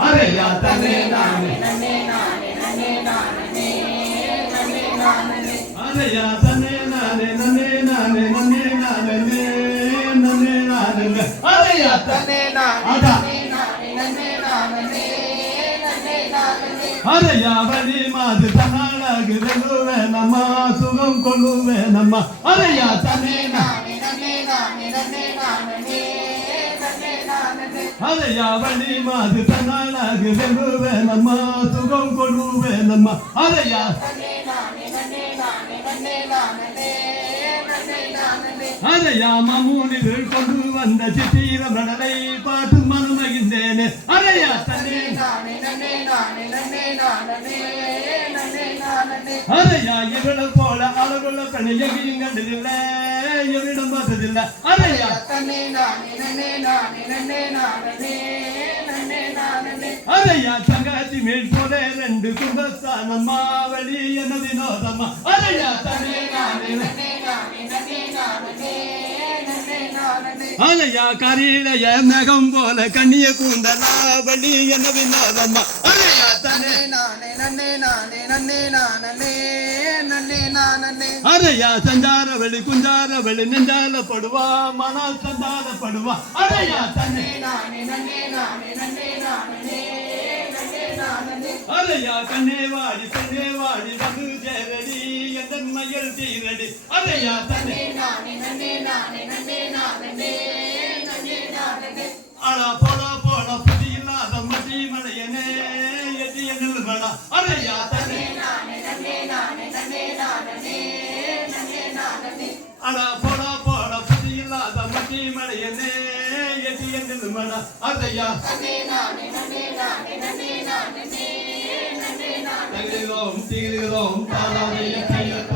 அரையா தனே நானே அரையா தனே நானே நன்னே நானே நன்னே நானே நன்னே நானே அரையா தனே நானே அரையா வழி மாது தன்னாளாகு வெல்லுவே நம்ம சுகம் கொள்ளுவே நம்ம அரையா தனே நானே அரையா வழி மாது தன்னாளாகு வெல்லுவே நம்ம சுகம் கொள்ளுவே நம்ம அரையா அரையா மாமூனிகள் கொண்டு வந்த சித்திரம் நடனை பாட்டு மனமகிழ்ந்தேனே அரையா தன்னே அரையா இவளை போல அழகுள்ள பெண்ணை எங்கேயும் கண்டதில்லை எவரிடம் பார்த்ததில்லை அரையா அரையா தங்காத்தி மேல் போல ரெண்டு கும்பஸ்தானம்மா வழி என்ன வினோதம்மா அரையா தன்னே அரையா கரியிலைய மேகம் போல கண்ணிய கூந்தலா வழி என்ன வினோதம்மா அரையா தன்னே அரையா சஞ்சாரவழி குஞ்சாரவழி நெஞ்சாலப்படுவா மனால் சஞ்சாரப்படுவா அரையா தன்னே அரையா கண்ணே வாடி வந்து சேரடி எந்தன் மயல் தீரடி அரையா தன்னே அடா போடா புதியில்லாத மட்டி மலையனே எட்டி என்னல் படா அரையா தன்னே அடா போடா புதியில்லாத மட்டி மலையனே எட்டி என்னல் படா அரையா திகிரிகளோம் தாளா